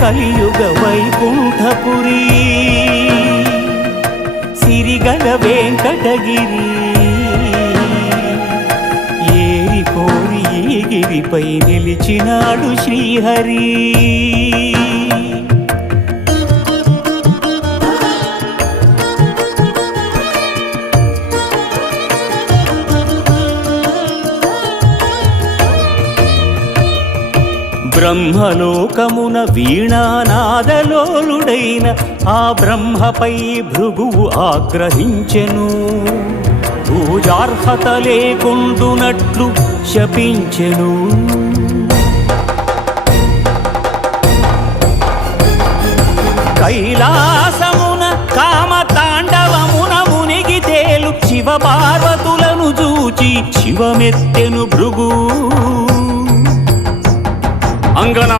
కలియుగ వైకుంఠపురి సిరిగల వెంకటగిరి ఏరి కోరి ఈ గిరిపై నిలిచినాడు శ్రీహరి. బ్రహ్మలోకమున వీణానాదలోలుడైన ఆ బ్రహ్మపై భృగువు ఆగ్రహించెను. పూజార్హత లేకుండునట్లు శపించెను. కైలాసమున కామతాండవమున మునిగి తేలు శివ పార్వతులను చూచి శివమెత్తెను భృగు. అంగన